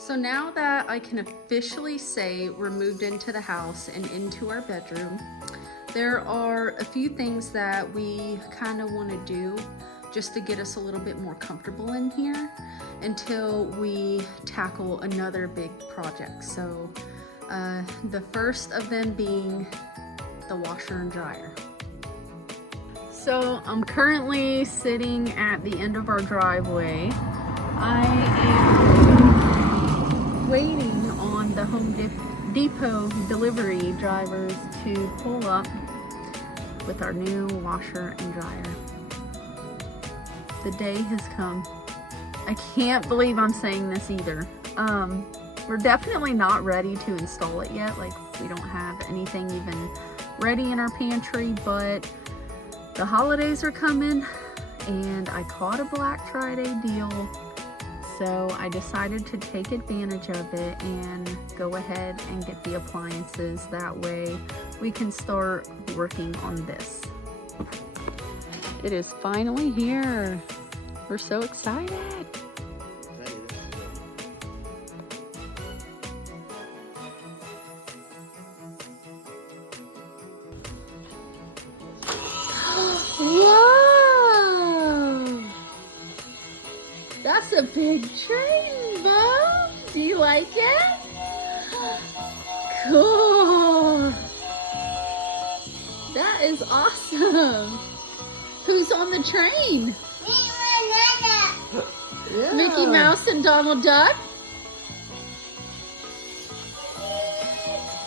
So now that I can officially say we're moved into the house and into our bedroom, there are a few things that we kind of want to do just to get us a little bit more comfortable in here until we tackle another big project. So the first of them being the washer and dryer. So I'm currently sitting at the end of our driveway. I am waiting on the Home Depot delivery drivers to pull up with our new washer and dryer. The day has come. I can't believe I'm saying this either. We're definitely not ready to install it yet. Like, we don't have anything even ready in our pantry, but the holidays are coming and I caught a Black Friday deal. So I decided to take advantage of it and go ahead and get the appliances. That way we can start working on this. It is finally here. We're so excited. Whoa! That's a big train, Bo. Do you like it? Cool. That is awesome. Who's on the train? Yeah. Mickey Mouse and Donald Duck.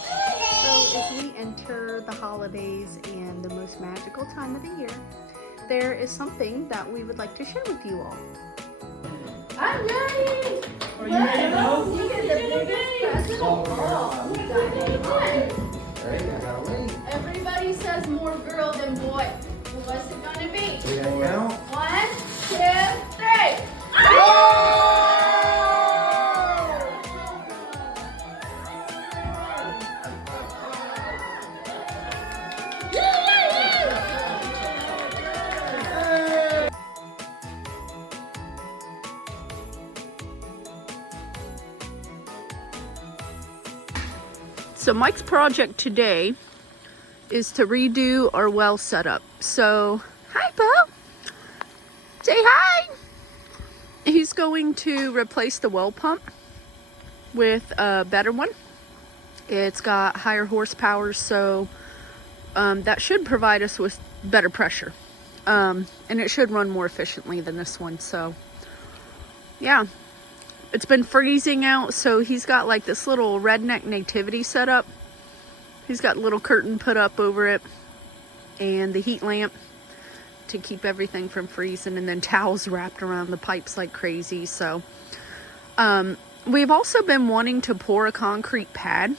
So as we enter the holidays and the most magical time of the year, there is something that we would like to share with you all. I'm ready! Are you ready to go? You get the biggest present of all. You got it. Everybody says more girl than boy. What's it gonna be? We gotta count. 1, 2, 3. So Mike's project today is to redo our well setup. So, hi Bo! Say hi! He's going to replace the well pump with a better one. It's got higher horsepower, so that should provide us with better pressure. And it should run more efficiently than this one, so yeah. It's been freezing out, so he's got like this little redneck nativity set up. He's got a little curtain put up over it and the heat lamp to keep everything from freezing, and then towels wrapped around the pipes like crazy. So we've also been wanting to pour a concrete pad.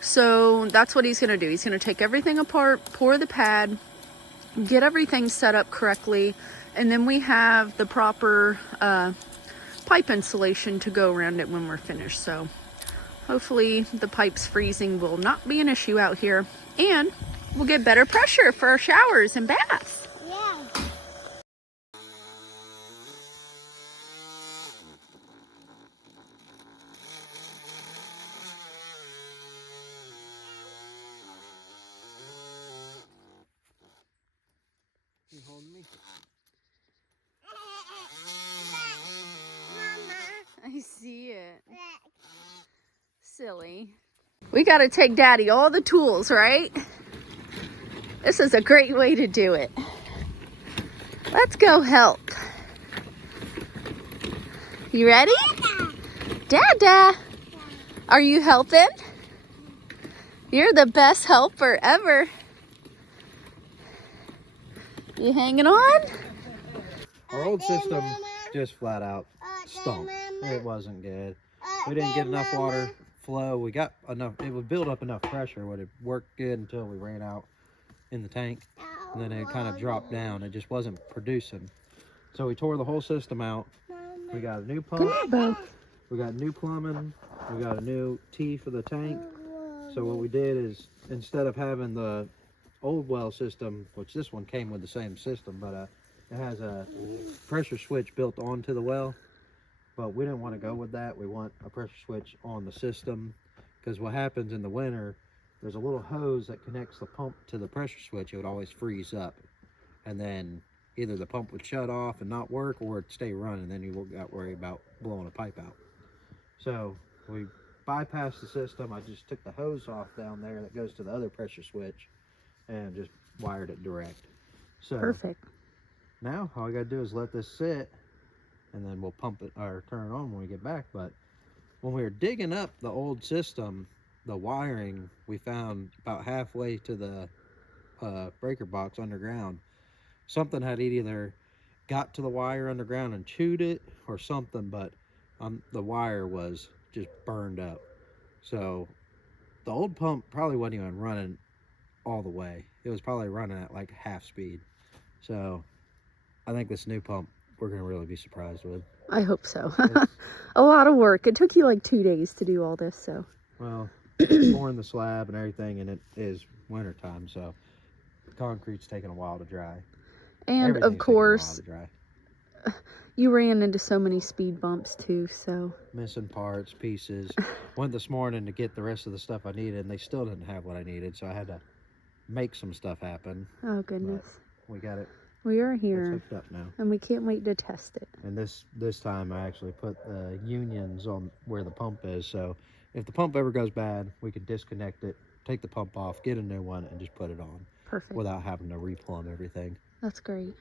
So that's what he's going to do. He's going to take everything apart, pour the pad, get everything set up correctly, and then we have the proper pipe insulation to go around it when we're finished. So hopefully the pipes freezing will not be an issue out here, and we'll get better pressure for our showers and baths. Yeah. You holding me? I see it. Silly. We got to take Daddy all the tools, right? This is a great way to do it. Let's go help. You ready? Dada. Are you helping? You're the best helper ever. You hanging on? Our old system just flat out stunk. It wasn't good. We didn't get enough water flow. We got enough, it would build up enough pressure. Would it worked good until we ran out in the tank, and then it kind of dropped down. It just wasn't producing. So we tore the whole system out. We got a new pump. We got new plumbing. We got a new T for the tank. So what we did is, instead of having the old well system, which this one came with the same system, but it has a pressure switch built onto the well. but we didn't want to go with that. We want a pressure switch on the system, because what happens in the winter, there's a little hose that connects the pump to the pressure switch. It would always freeze up, and then either the pump would shut off and not work, or it'd stay running, and then you won't got to worry about blowing a pipe out. So we bypassed the system. I just took the hose off down there that goes to the other pressure switch and just wired it direct. So Perfect. now all I gotta do is let this sit, and then we'll pump it or turn it on when we get back. But when we were digging up the old system, the wiring we found about halfway to the breaker box underground, something had either got to the wire underground and chewed it or something, but the wire was just burned up. So the old pump probably wasn't even running all the way. It was probably running at like half speed. So I think this new pump we're gonna really be surprised with. I hope so. A lot of work. It took you like 2 days to do all this, so. Well, pouring the slab and everything, and it is winter time, so concrete's taking a while to dry. And of course, you ran into so many speed bumps too, so. Missing parts, pieces. Went this morning to get the rest of the stuff I needed, and they still didn't have what I needed, so I had to make some stuff happen. Oh goodness. But we got it. We are It's here, hooked up now. and we can't wait to test it. And this time I actually put the unions on where the pump is, so if the pump ever goes bad, we could disconnect it, take the pump off, get a new one, and just put it on. Perfect. Without having to replumb everything. That's great.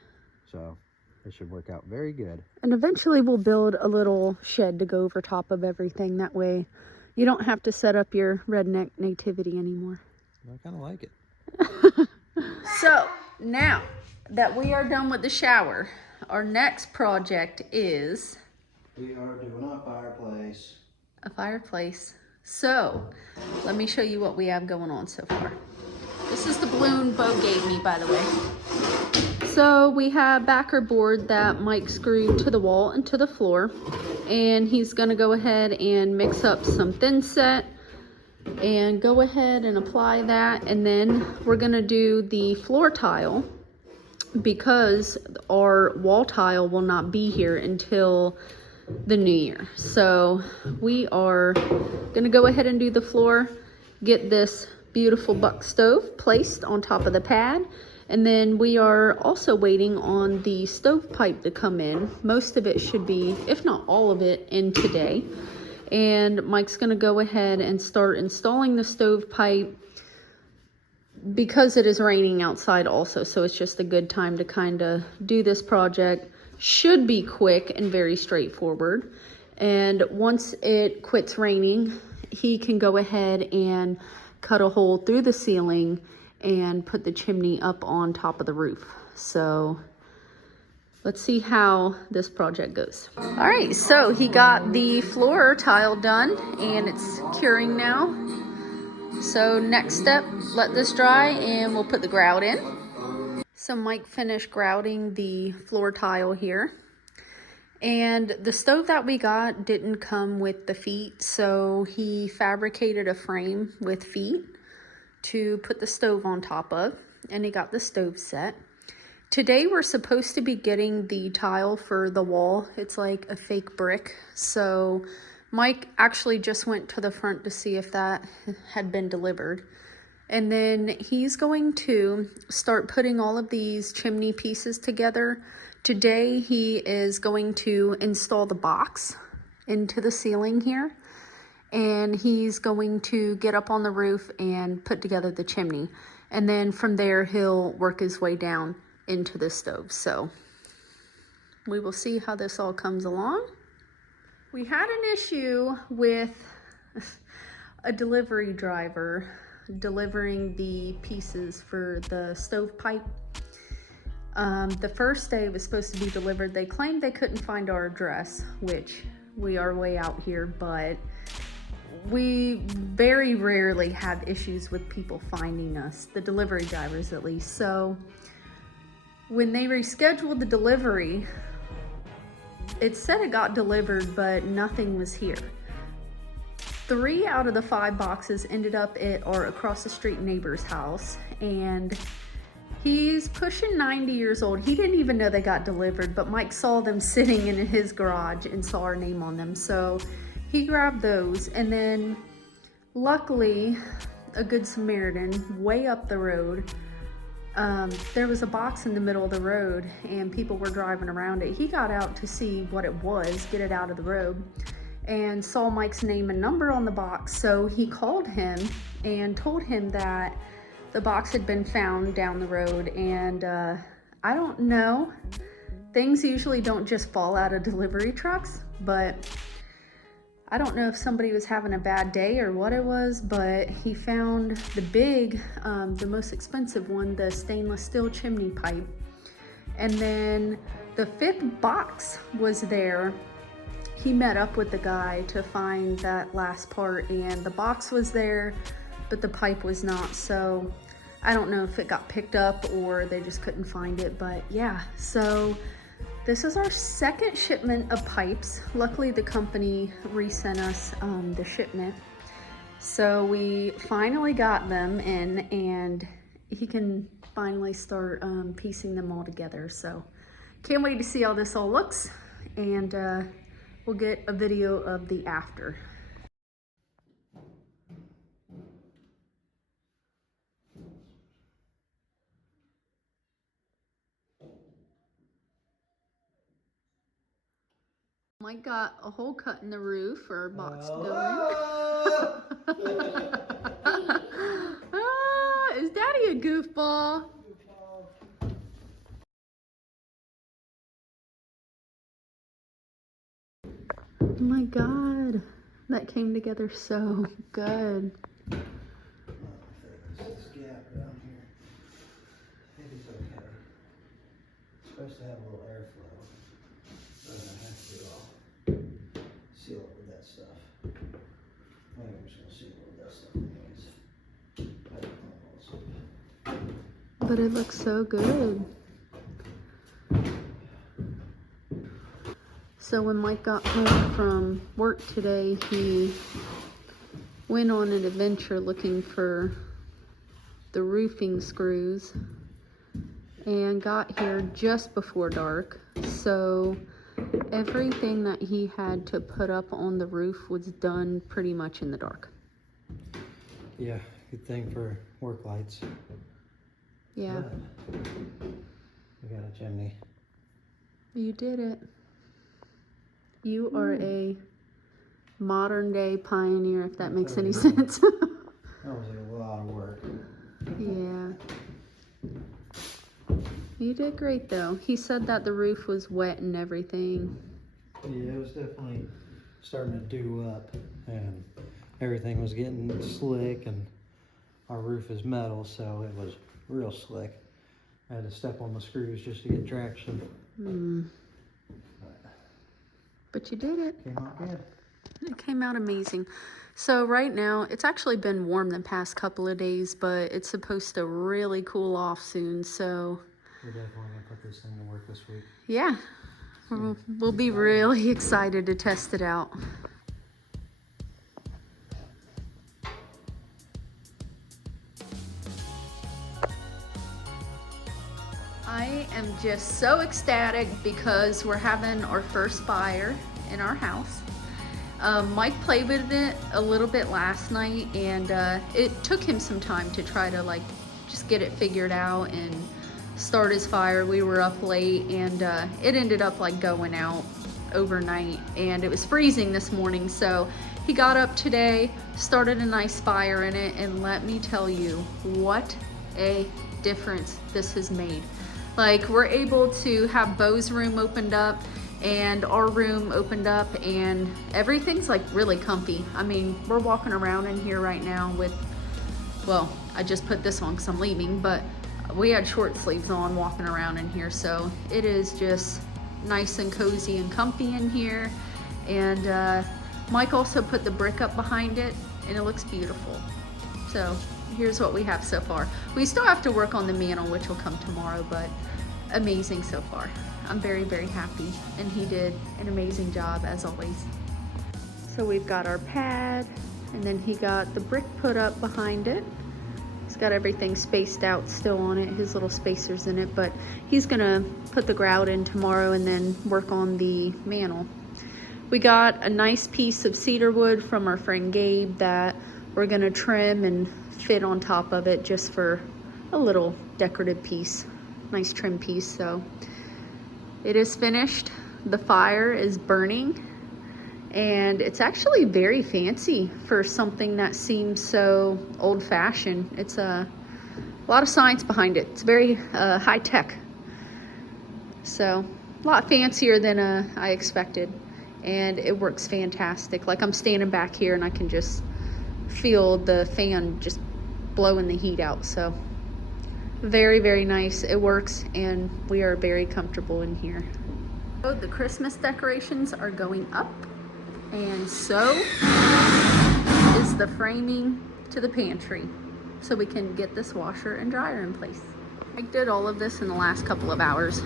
So it should work out very good. And eventually we'll build a little shed to go over top of everything. That way you don't have to set up your redneck nativity anymore. I kind of like it. So now that we are done with the shower, our next project is We are doing a fireplace. a fireplace. So let me show you what we have going on so far. This is the balloon Bo gave me, by the way. So we have backer board that Mike screwed to the wall and to the floor, and he's gonna go ahead and mix up some thin set and go ahead and apply that, and then we're gonna do the floor tile because our wall tile will not be here until the new year. So we are gonna go ahead and do the floor, get this beautiful buck stove placed on top of the pad, and then we are also waiting on the stovepipe to come in. Most of it should be, if not all of it, in today. And Mike's gonna go ahead and start installing the stovepipe because it is raining outside also, so it's just a good time to kind of do this project. Should be quick and very straightforward. And once it quits raining, he can go ahead and cut a hole through the ceiling and put the chimney up on top of the roof. So let's see how this project goes. All right, so he got the floor tile done and it's curing now. So next step, let this dry and we'll put the grout in. So Mike finished grouting the floor tile here. And the stove that we got didn't come with the feet, so he fabricated a frame with feet to put the stove on top of, and he got the stove set. Today we're supposed to be getting the tile for the wall. It's like a fake brick, so Mike actually just went to the front to see if that had been delivered. And then he's going to start putting all of these chimney pieces together. Today he is going to install the box into the ceiling here. And he's going to get up on the roof and put together the chimney. And then from there he'll work his way down into the stove. So we will see how this all comes along. We had an issue with a delivery driver delivering the pieces for the stovepipe. The first day it was supposed to be delivered, they claimed they couldn't find our address, which we are way out here, but we very rarely have issues with people finding us, the delivery drivers at least. So when they rescheduled the delivery, it said it got delivered, but nothing was here. 3 out of the 5 boxes ended up at our across the street neighbor's house, and He's pushing 90 years old. He didn't even know they got delivered, but Mike saw them sitting in his garage and saw our name on them. So he grabbed those. And then luckily, a Good Samaritan way up the road, there was a box in the middle of the road and people were driving around it. He got out to see what it was, get it out of the road, and saw Mike's name and number on the box. So he called him and told him that the box had been found down the road. And I don't know, things usually don't just fall out of delivery trucks, but I don't know if somebody was having a bad day or what it was, but he found the big, the most expensive one, the stainless steel chimney pipe. And then the 5th box was there. He met up with the guy to find that last part, and the box was there, but the pipe was not. So I don't know if it got picked up or they just couldn't find it, but yeah. So this is our 2nd shipment of pipes. Luckily the company resent us the shipment. So we finally got them in, and he can finally start piecing them all together. So can't wait to see how this all looks, and we'll get a video of the after. Mike got a hole cut in the roof for our box to go in. Is Daddy a goofball? Oh my God, that came together so good. This gap down here, it is okay. It's supposed to have a little airflow. So I have to seal it with that stuff. I think I'm just gonna seal it with that stuff anyways. But it looks so good. So when Mike got home from work today, he went on an adventure looking for the roofing screws and got here just before dark. So everything that he had to put up on the roof was done pretty much in the dark. Yeah, good thing for work lights. Yeah. But we got a chimney. You did it. You are a modern day pioneer, if that makes any sense. That was a lot of work. Yeah. You did great though. He said that the roof was wet and everything. Yeah, it was definitely starting to dew up and everything was getting slick, and our roof is metal, so it was real slick. I had to step on the screws just to get traction. But you did it. Came out good. It came out amazing. So right now, it's actually been warm the past couple of days, but it's supposed to really cool off soon, so. We're definitely gonna put this thing to work this week. Yeah, we'll be really excited to test it out. I am just so ecstatic because we're having our first fire in our house. Mike played with it a little bit last night, and it took him some time to try to like just get it figured out and start his fire. We were up late, and it ended up like going out overnight, and it was freezing this morning. So he got up today, started a nice fire in it, and let me tell you what a difference this has made. Like, we're able to have Bo's room opened up and our room opened up, and everything's like really comfy. I mean, we're walking around in here right now with, well, I just put this on because I'm leaving, but we had short sleeves on walking around in here. So it is just nice and cozy and comfy in here. And Mike also put the brick up behind it, and it looks beautiful. So here's what we have so far. We still have to work on the mantle, which will come tomorrow, but amazing so far. I'm very, very happy, and he did an amazing job as always. So we've got our pad, and then he got the brick put up behind it. It's got everything spaced out still on it, his little spacers in it, but he's gonna put the grout in tomorrow and then work on the mantle. We got a nice piece of cedar wood from our friend Gabe that we're gonna trim and fit on top of it just for a little decorative piece, nice trim piece. So it is finished. The fire is burning and it's actually very fancy for something that seems so old-fashioned. It's a lot of science behind it. It's very high tech. So a lot fancier than I expected. And it works fantastic. Like I'm standing back here and I can just feel the fan just blowing the heat out. So very, very nice. It works and we are very comfortable in here. So the Christmas decorations are going up and so is the framing to the pantry so we can get this washer and dryer in place. I did all of this in the last couple of hours.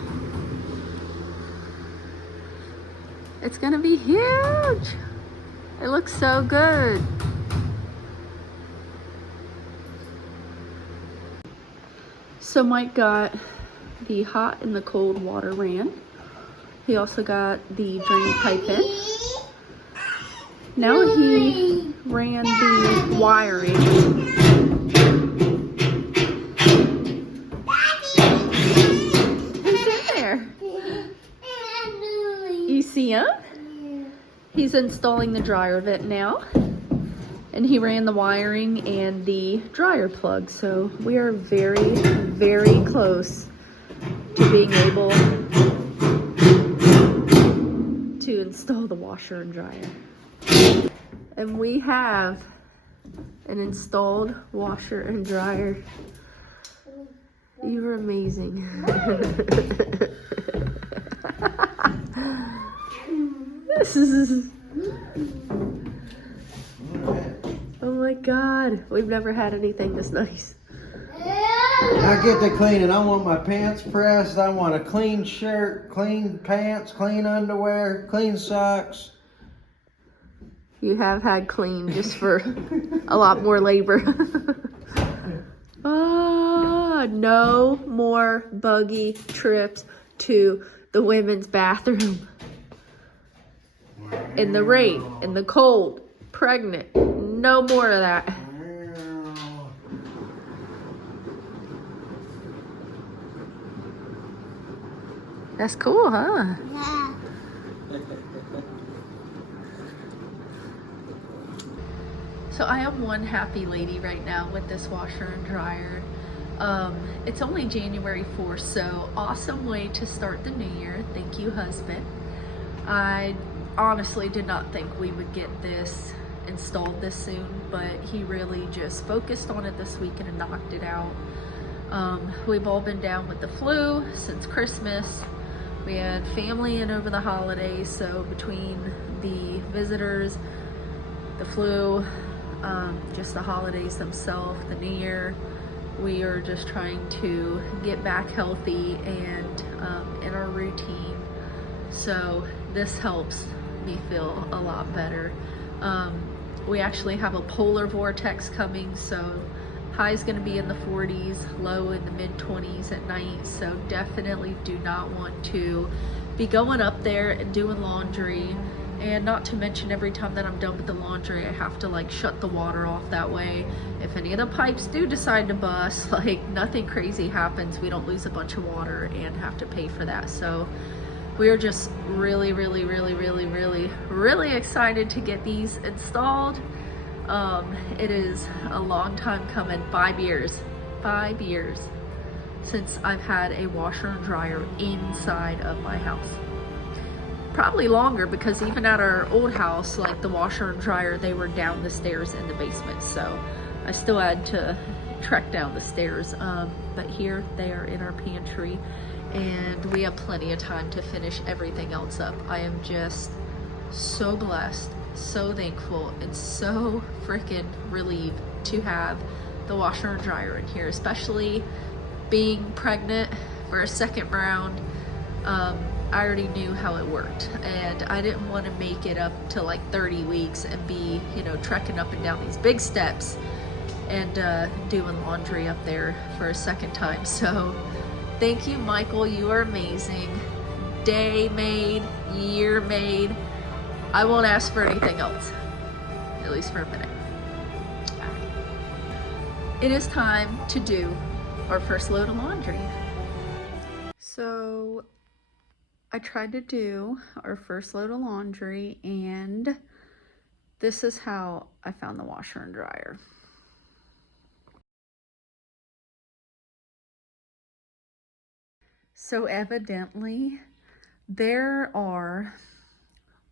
It's gonna be huge. It looks so good. So Mike got the hot and the cold water ran. He also got the drain pipe in. Now he ran the wiring. Who's in there? You see him? He's installing the dryer vent now. And he ran the wiring and the dryer plug. So we are very, very close to being able to install the washer and dryer. And we have an installed washer and dryer. You were amazing. This is... Oh my God, we've never had anything this nice. I get to cleaning. I want my pants pressed. I want a clean shirt, clean pants, clean underwear, clean socks. You have had clean just for a lot more labor. Oh, no more buggy trips to the women's bathroom. In the rain, in the cold, pregnant. No more of that. That's cool, huh? Yeah. So I am one happy lady right now with this washer and dryer. It's only January 4th, so awesome way to start the new year. Thank you, husband. I honestly did not think we would get this installed this soon, but he really just focused on it this week and knocked it out. We've all been down with the flu since Christmas. We had family in over the holidays, so between the visitors, the flu, just the holidays themselves, the new year, we are just trying to get back healthy and in our routine. So this helps me feel a lot better. We actually have a polar vortex coming, so high is going to be in the 40s, low in the mid 20s at night. So definitely do not want to be going up there and doing laundry. And not to mention, every time that I'm done with the laundry, I have to like shut the water off. That way, if any of the pipes do decide to bust, like nothing crazy happens, we don't lose a bunch of water and have to pay for that. So we are just really, really, really, really, really, really excited to get these installed. It is a long time coming, 5 years since I've had a washer and dryer inside of my house. Probably longer, because even at our old house, like the washer and dryer, they were down the stairs in the basement, so I still had to trek down the stairs. But here they are in our pantry, and we have plenty of time to finish everything else up. I am just so blessed, so thankful, and so freaking relieved to have the washer and dryer in here, especially being pregnant for a second round. I already knew how it worked, and I didn't want to make it up to like 30 weeks and be, you know, trekking up and down these big steps and doing laundry up there for a second time. So thank you, Michael. You are amazing. Day made, year made. I won't ask for anything else, at least for a minute. It is time to do our first load of laundry. So I tried to do our first load of laundry, and this is how I found the washer and dryer. So evidently there are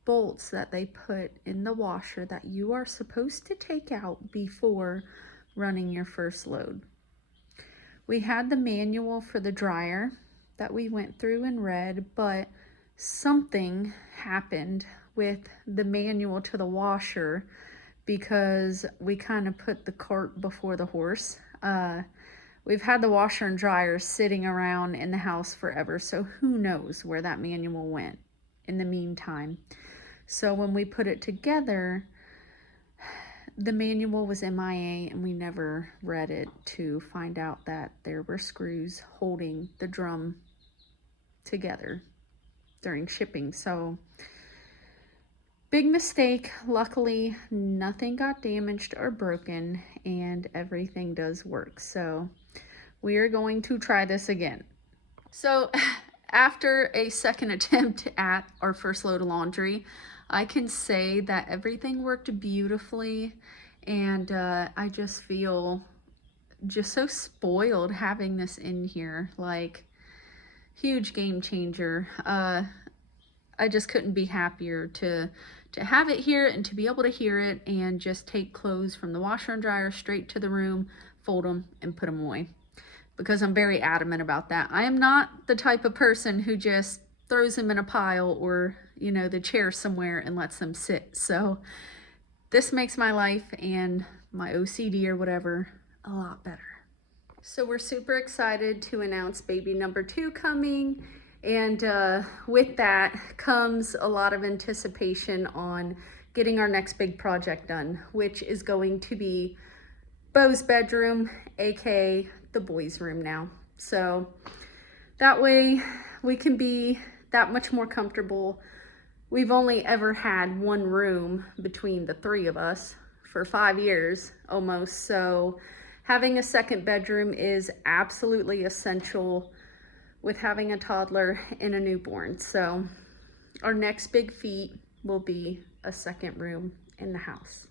bolts that they put in the washer that you are supposed to take out before running your first load. We had the manual for the dryer that we went through and read, but something happened with the manual to the washer because we kind of put the cart before the horse. We've had the washer and dryer sitting around in the house forever, so who knows where that manual went in the meantime. So when we put it together, the manual was MIA, and we never read it to find out that there were screws holding the drum together during shipping. So big mistake. Luckily, nothing got damaged or broken, and everything does work. So we are going to try this again. So after a second attempt at our first load of laundry, I can say that everything worked beautifully, and I just feel just so spoiled having this in here. Like, huge game changer. I just couldn't be happier to have it here and to be able to hear it and just take clothes from the washer and dryer straight to the room, fold them, and put them away. Because I'm very adamant about that. I am not the type of person who just throws them in a pile or, you know, the chair somewhere and lets them sit. So this makes my life and my OCD or whatever a lot better. So we're super excited to announce baby number 2 coming. And with that comes a lot of anticipation on getting our next big project done, which is going to be Beau's bedroom, aka the boys' room now. So that way we can be that much more comfortable. We've only ever had one room between the 3 of us for 5 years almost. So having a second bedroom is absolutely essential with having a toddler and a newborn. So our next big feat will be a second room in the house.